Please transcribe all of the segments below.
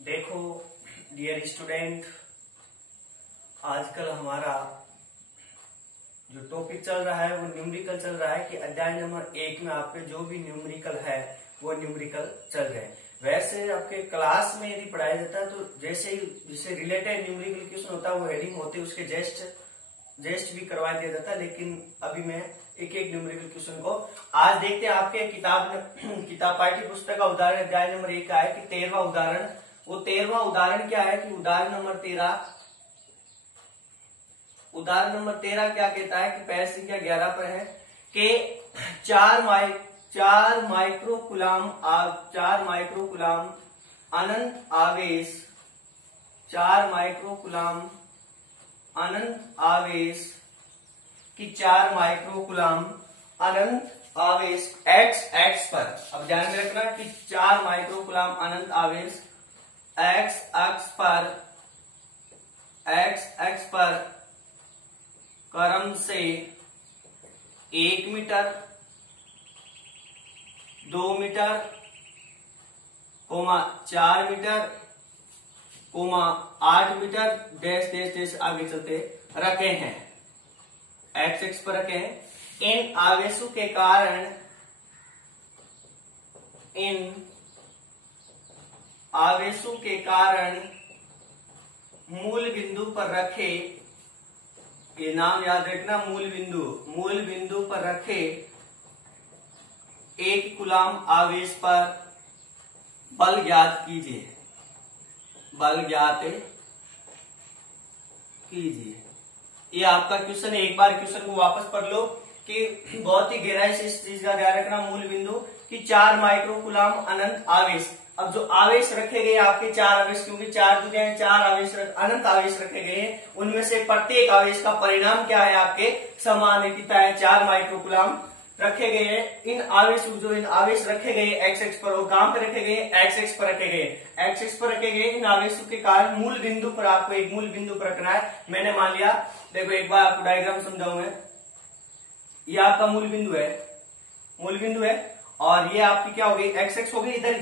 देखो dear student, आजकल हमारा जो टॉपिक चल रहा है वो न्यूमेरिकल चल रहा है कि अध्याय नंबर 1 में आपके जो भी न्यूमेरिकल है वो न्यूमेरिकल चल रहे हैं। वैसे आपके क्लास में यदि पढ़ाया जाता है तो जैसे जिससे रिलेटेड न्यूमेरिकल क्वेश्चन होता है वो हेडिंग होती है, उसके जेस्ट भी करवा दिया जाता है। लेकिन अभी मैं एक एक न्यूमेरिकल क्वेश्चन को आज देखते हैं। आपके किताब पाठ्य पुस्तक का उदाहरण अध्याय नंबर 1 का है कि 13वां उदाहरण। वो 13वां उदाहरण क्या है कि उदाहरण नंबर 13 क्या कहता है कि पैर संख्या 11 पर है कि 4 माइक्रोकुलाम अनंत आवेश 4 माइक्रोकुलाम अनंत आवेश की 4 माइक्रोकुलाम अनंत आवेश x पर। अब ध्यान में रखना कि 4 माइक्रोकुलाम अनंत आवेश x अक्ष पर क्रम से 1 metre 2 metre 4 metre 8 metre dash आगे चलते रखे हैं, x पर रखे हैं। इन आवेशों के कारण मूल बिंदु पर रखे, ये नाम याद रखना, मूल बिंदु पर रखे 1 कूलाम आवेश पर बल ज्ञात कीजिए। ये आपका क्वेश्चन है। एक बार क्वेश्चन को वापस पढ़ लो कि बहुत ही गहराई से इस चीज का ध्यान रखना। मूल बिंदु कि 4 माइक्रोकुलाम अनंत आवेश। अब जो आवेश रखे गए आपके 4 आवेश, क्योंकि 4 दुनिया में 4 आवेश अनंत आवेश रखे गए हैं, उनमें से प्रत्येक आवेश का परिणाम क्या है आपके समान है, कितना है 4 माइक्रोकुलाम रखे गए हैं। इन आवेश रखे गए x पर, और कहां पर रखे गए x पर रखे गए। इन आवेशों के कारण मूल बिंदु पर आपको एक मूल बिंदु पर रखना है। मैंने मान लिया, देखो एक बार आपको डायग्राम समझाऊं मैं। ये आपका मूल बिंदु है और ये आपकी क्या हो गई x हो गई इधर ही।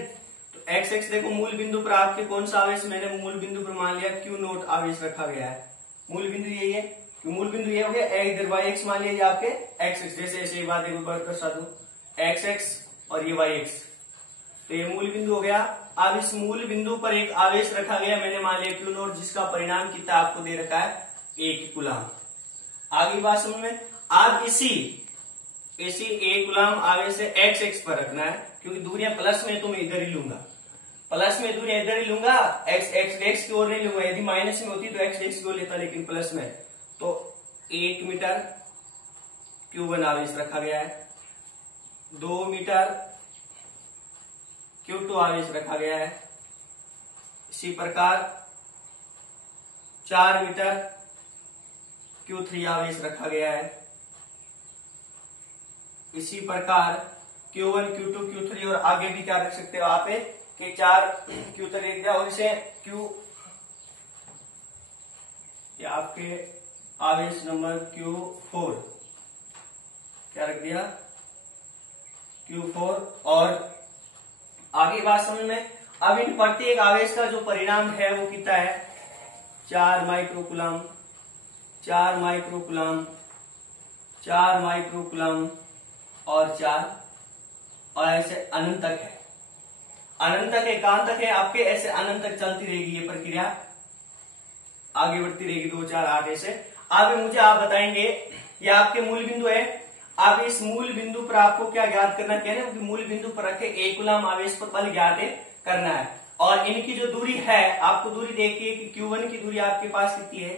तो x देखो मूल बिंदु पर आपके कौन सा आवेश, मैंने मूल बिंदु पर मान लिया Q0 आवेश रखा गया है। मूल बिंदु यही है, मूल बिंदु ये हो गया। इधर y मान लिया आपके x, जैसे ऐसे एक बात दर्शा दू x और ये y, तो ये मूल बिंदु हो गया। अब इस मूल बिंदु पर एक आवेश रखा गया, मैंने मान लिया Q0, जिसका परिणाम कितना आपको दे रखा है 1 कूलाम। आगे बात समझ में। अब इसी 1 कूलाम आवेश से x पर रखना है, क्योंकि दूरियां प्लस में तो मैं इधर ही लूंगा, x की ओर नहीं लूंगा। यदि माइनस में होती तो x की ओर लेता, लेकिन प्लस में। तो 1 मीटर Q1 आवेश रखा गया है, 2 मीटर Q2 आवेश रखा गया है। इसी प्रकार 4 मीटर Q3 आवेश रखा गया है। इसी प्रकार Q1 Q2 Q3 और आगे भी क्या रख सकते हो आप कि 4 Q3 लिख दिया, और इसे ये आपके आवेश नंबर Q4 क्या रख दिया Q4। और आगे बात समझ में। अब इन प्रत्येक आवेश का जो परिणाम है वो कितना है 4 माइक्रोकुलाम और 4, और ऐसे अनंत तक है। कहां तक है आपके, ऐसे अनंत तक चलती रहेगी ये प्रक्रिया, आगे बढ़ती रहेगी 2 4 8 ऐसे। आगे मुझे आप बताएंगे, ये आपके मूल बिंदु है। अब इस मूल बिंदु पर आपको क्या ज्ञात करना, कह रहे हैं मूल बिंदु पर रखे 1 कूलाम आवेश पर बल ज्ञात करना है। और इनकी जो दूरी है, आपको दूरी देखिए कि Q1 की दूरी आपके पास कितनी है,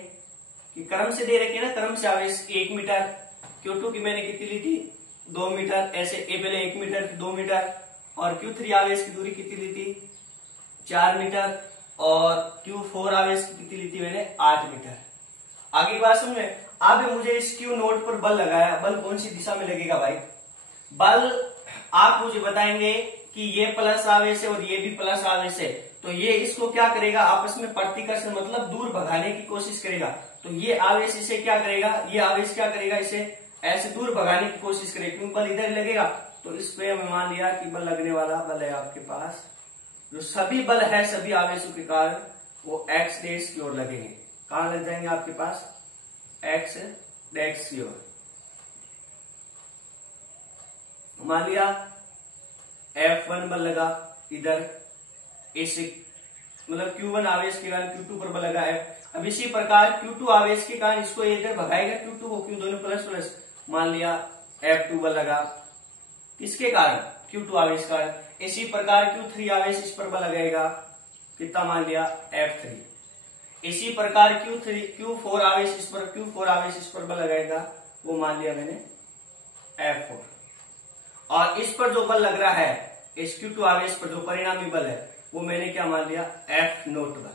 कि क्रम से दे रखी है ना, क्रम से आवेश 1 मीटर। Q2 की मैंने कितनी ली थी 2 मीटर, ऐसे पहले 1 मीटर 2 मीटर। और Q3 आवेश की दूरी कितनी ली थी 4 मीटर, और Q4 आवेश की कितनी ली थी मैंने 8 मीटर। आगे बात सुन में। अब मुझे इस Q0 पर बल लगाया, बल कौन सी दिशा में लगेगा भाई, बल आप मुझे बताएंगे कि ये प्लस आवेश है और ये भी प्लस आवेश है, तो ये इसको क्या करेगा आपस में प्रतिकर्षण मतलब दूर भगाने की कोशिश करेगा। तो ये आवेश इसे क्या करेगा, ये आवेश क्या करेगा, इसे ऐसे दूर भगाने की कोशिश करेगा, क्योंकि बल इधर लगेगा। तो इस पे हमें मान लिया कि बल लगने वाला बल है आपके पास जो सभी बल है सभी आवेशों के कारण वो एक्स डैश की ओर लगेंगे। कहां लग जाएंगे आपके पास? एक्स डैश की ओर। मान लिया F1 बल लगा इधर इस मतलब Q1 आवेश के कारण Q2 पर बल लगा है। अब इसी प्रकार Q2 आवेश के कारण इसको इधर भगाएगा Q2 को, Q दोनों प्लस प्लस। मान लिया F2 बल लगा किसके कारण? Q2 आवेश का। इसी प्रकार Q3 आवेश इस पर बल लगाएगा, कितना? मान लिया F3। इसी प्रकार Q4 आवेश इस पर, Q4 आवेश इस पर बल लगाएगा, वो मान लिया मैंने F4। और इस पर जो बल लग रहा है, इस Q2 आवेश पर जो परिणामी बल है, वो मैंने क्या मान लिया? F नोट बल।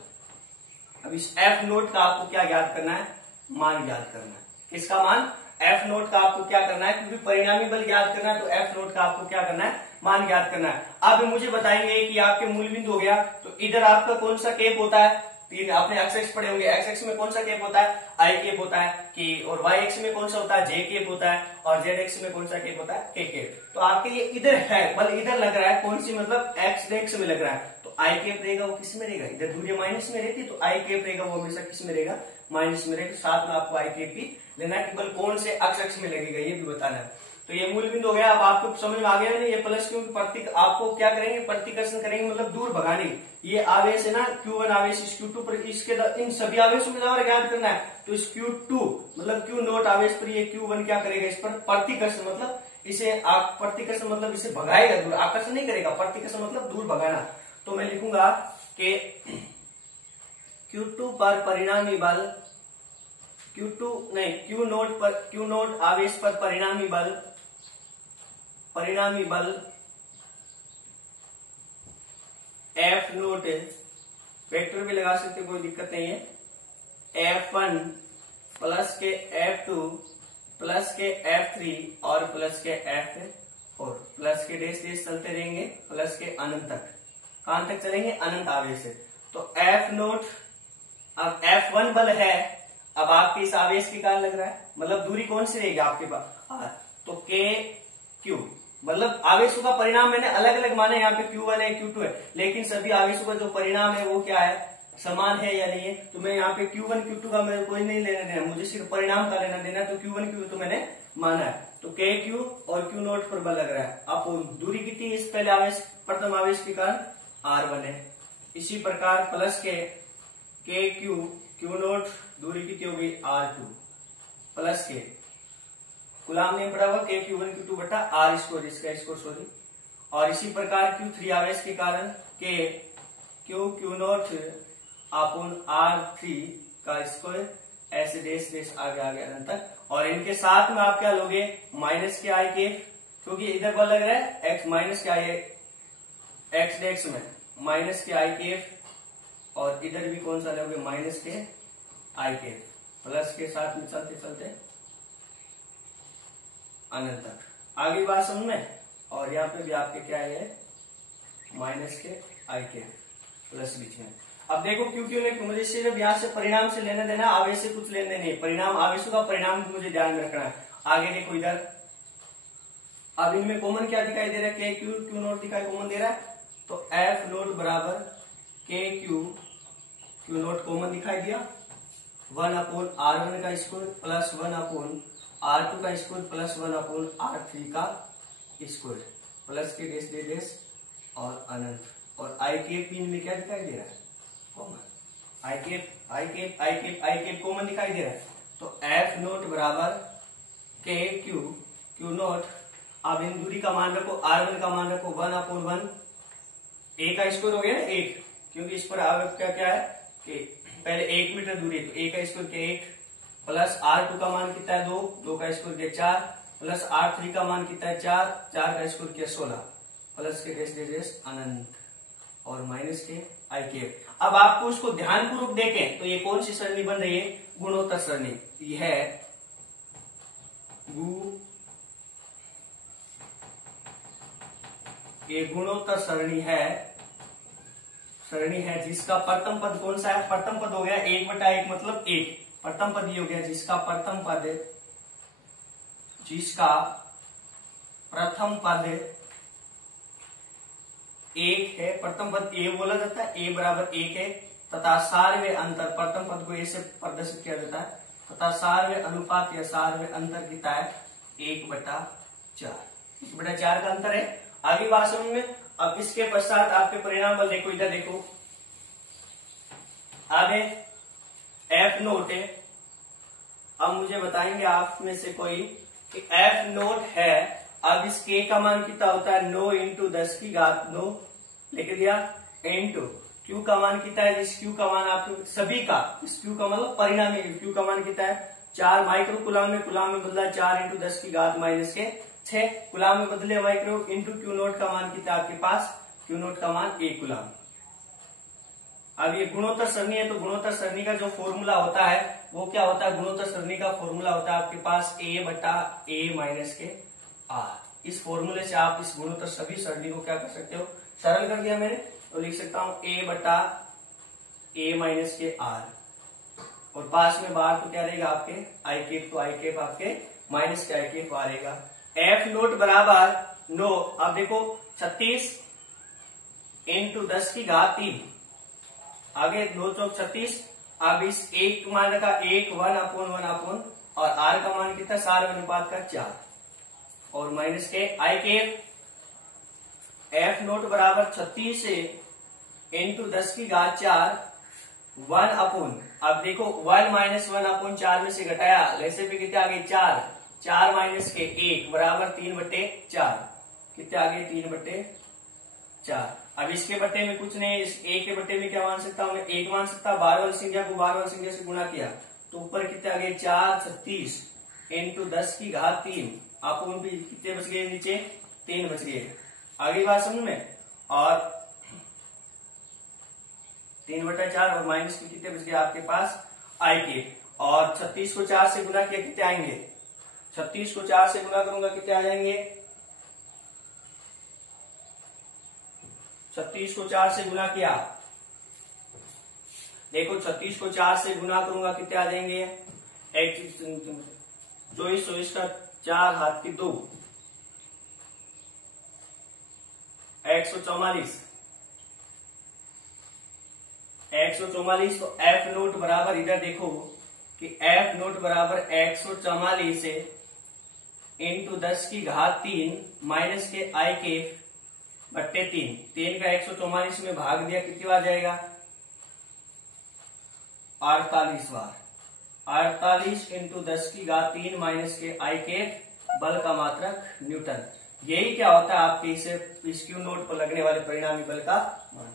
अब इस F नोट का आपको क्या ज्ञात करना है? मान ज्ञात करना है। किसका मान? F नोट का आपको क्या करना है? क्योंकि परिणामी बल ज्ञात करना है तो F नोट का आपको क्या करना है? मान ज्ञात करना है। अब मुझे बताएंगे कि आपके मूल बिंदु हो गया, तो इधर आपका कौन सा केप होता है? तीन आपने एक्स एक्स पढ़े होंगे। एक्स एक्स में कौन सा केप होता है? आई केप होता है कि, और वाई एक्स में कौन सा होता है? जे केप होता है, और जेड एक्स में कौन सा केप होता है? के केप। तो आपके ये इधर है बल, इधर लग रहा है, कौन सी? मतलब एक्स एक्स में लग रहा है, तो आई केप रहेगा वो किस में रहेगा? इधर दूरी माइनस में रहती, तो आई केप रहेगा वो हमेशा किस में रहेगा? माइनस में रहेगा। साथ में आपको आई केप भी लेना है कि बल कौन से अक्ष में लगेगा ये भी बताना है। तो ये मूल बिंदु हो गया। अब आपको समझ में आ गया ना, ये प्लस क्यू की आपको क्या करेंगे? प्रतिकर्षण करेंगे, मतलब दूर भगाने। ये आवेश है ना Q1 आवेश इस Q2 पर, इसके इन सभी आवेशों के द्वारा ज्ञात करना है। तो इस Q2 मतलब Q नोट आवेश पर ये Q1 क्या करेगा? इस पर प्रतिकर्षण, मतलब इसे आप प्रतिकर्षण मतलब इसे भगाएगा दूर, आकर्षण नहीं करेगा। प्रतिकर्षण मतलब दूर भगाना। तो मैं लिखूंगा कि Q2 पर परिणामी बल, Q नोट पर, Q नोट आवेश पर परिणामी बल F नोट, वेक्टर भी लगा सकते, कोई दिक्कत नहीं है। F1 प्लस के F2 प्लस के F3 और प्लस के F4, प्लस के डेश डेश चलते रहेंगे प्लस के अनंत तक। कहां तक चलेंगे? अनंत आवेश है। तो F नोट, अब F1 बल है, अब आपके इस आवेश के कारण लग रहा है, मतलब दूरी कौन सी रहेगी आपके पास? तो के क्यू, मतलब आवेशों का परिणाम मैंने अलग अलग माना, यहाँ पे Q1 है Q2 है, लेकिन सभी आवेशों का जो परिणाम है वो क्या है? समान है या नहीं है? तो मैं यहाँ पे Q1 Q2 का मेरे कोई नहीं लेना देना, मुझे सिर्फ परिणाम का लेना देना। तो Q1 Q2 तो मैंने माना है, तो के क्यू और क्यू नोट पर बल लग रहा है। अब दूरी कितनी? इस पहले आवेश, प्रथम आवेश के कारण R1 है। इसी प्रकार प्लस के क्यू नोट दूरी कितनी होगी? R2 प्लस के गुलाम ने पढ़ा हुआ के Q1 Q2 बटा R स्क्वायर, इसका स्क्वायर सॉरी। और इसी प्रकार Q3 आवेश के कारण के क्यू नोट अपॉन R3 का स्क्वायर, ऐसे डेश डेश आगे आगे अनंत तक। और इनके साथ में आप क्या लोगे? माइनस के आई के, क्योंकि इधर बल लग रहा है एक्स, माइनस के आई एक्स डेक्स में माइनस के आई के, और इधर भी कौन सा लोगे? माइनस के आई के, प्लस के साथ में चलते चलते अनंत तक। आगे बात समझ में? और यहाँ पे भी आपके क्या है? माइनस के आई के प्लस बीच में। अब देखो क्योंकि मुझे सिर्फ यहाँ से परिणाम से लेना देना, आवेश से कुछ लेने नहीं। परिणाम, आवेशों का परिणाम मुझे ध्यान में रखना है। आगे देखो इधर, अब इनमें कॉमन क्या दिखाई दे रहा है? के क्यू नोट दिखाई कॉमन दे रहा है, तो एफ नोट बराबर के क्यू नोट कॉमन दिखाई दिया। 1 अपॉन R1 का स्क्वायर प्लस 1 अपॉन R2 का स्क्वायर प्लस 1 अपॉन R3 का स्क्वायर, प्लस के डेश दे डेश और अनंत। और आई केप पिन में क्या दिखाई दे रहा है? कॉमन। आई केप कॉमन दिखाई दे रहा है। तो एफ नोट बराबर के क्यू नोट, अब इन दूरी का मान रखो, R1 का मान रखो 1 अपॉन 1, ए का स्क्वायर हो गया ना 1, क्योंकि इस पर क्या क्या है कि पहले 1 मीटर दूरी है, तो ए का स्क्वायर के 1 प्लस R2 का मान कितना है? 2 का स्क्वायर के 4 प्लस R3 का मान कितना है? 4 का स्क्वायर के 16 प्लस के डेश अनंत और माइनस के आई के। अब आपको उसको ध्यानपूर्वक देखें तो ये कौन सी सरणी बन रही है? गुणोत्तर सरणी। यह ये गुणोत्तर सरणी है जिसका प्रथम पद कौन सा है? प्रथम पद हो गया 1/1 मतलब 1। प्रथम पद ये हो गया जिसका प्रथम पद 1 है, प्रथम पद ए बोला जाता है, ए बराबर 1 है, तथा सार्वय अंतर, प्रथम पद को ए से प्रदर्शित किया जाता है, तथा सार्वय अनुपात या सार्वय अंतर कितना है 1/4, 1/4 का अंतर है। आगे बात समझ में। अब इसके पश्चात आपके परिणाम बल देखो, इधर देखो, आगे एफ नोट है। अब मुझे बताएंगे आप में से कोई कि एफ नोट है, अब इस के का मान कितना होता है 9 × 10⁻9 लिख दिया, इंटू क्यू का मान कितना है, जिस क्यू का मान आप सभी का, इस क्यू का मतलब परिणामी क्यू का मान कितना है 4 माइक्रो कुलाम में, कुलाम में बदला 4 × 10⁻6 कुलाम में बदले माइक्रो, इंटू क्यू नोट का मान कितना आपके पास, क्यू नोट का मान 1 कुलाम। अब ये गुणोत्तर सरणी है, तो गुणोत्तर सरणी का जो फॉर्मूला होता है वो क्या होता है, गुणोत्तर सरणी का फॉर्मूला होता है आपके पास a/a-r। इस फॉर्मूले से आप इस गुणोत्तर सभी सरणी को क्या कर सकते हो, सरल कर दिया मैंने, तो लिख सकता हूं a/a-r, और पास में बाहर तो क्या रहेगा आपके आई कैप, तो आई कैप आपके माइनस के आई कैप आ रहेगा। एफ नोट बराबर 9, अब देखो 36 × 10⁻3, आगे 2 चौक 36, अब इस एक मान का 1/1 और आर का मान कितना सार्वय अनुपात का 4, और माइनस के आई कैप एफ नोट बराबर 36 × 10⁻4 1/, अब देखो 1 - 1/4 में से घटाया, वैसे भी कितने आगे 4, 4 माइनस के 1 बराबर 3/4, कितने आगे 3/4। अब इसके बट्टे में कुछ नहीं, इस ए के बट्टे में क्या मान सकता हूं मैं 1 मान सकता, बार वाली संख्या को बार वाली संख्या से गुणा किया तो ऊपर कितने आगे 4 36 × 10⁻3, आपको भी कितने बच गए, नीचे 3 बच गए। आगे बात समझ में, और 3/4 और माइनस के कितने बच गए आपके पास आई के, और 36 को 4 से गुना किया कितने आएंगे, 36 को 4 से गुना करूंगा कितने आ जाएंगे, 36 को 4 से गुना किया, देखो 36 को 4 से गुना करूंगा कितने आ जाएंगे, 24 का 4 हाथ की 2, 144, 144। तो एफ नोट बराबर, इधर देखो कि एफ नोट बराबर 144 × 10⁻3 माइनस के आई के बट्टे 3 का 144 में भाग दिया कितनी बार जाएगा 48 बार, 48 × 10⁻3 माइनस के आई के बल का मात्रक न्यूटन। यही क्या होता है आपके इस क्यू नोट पर लगने वाले परिणामी बल का मान।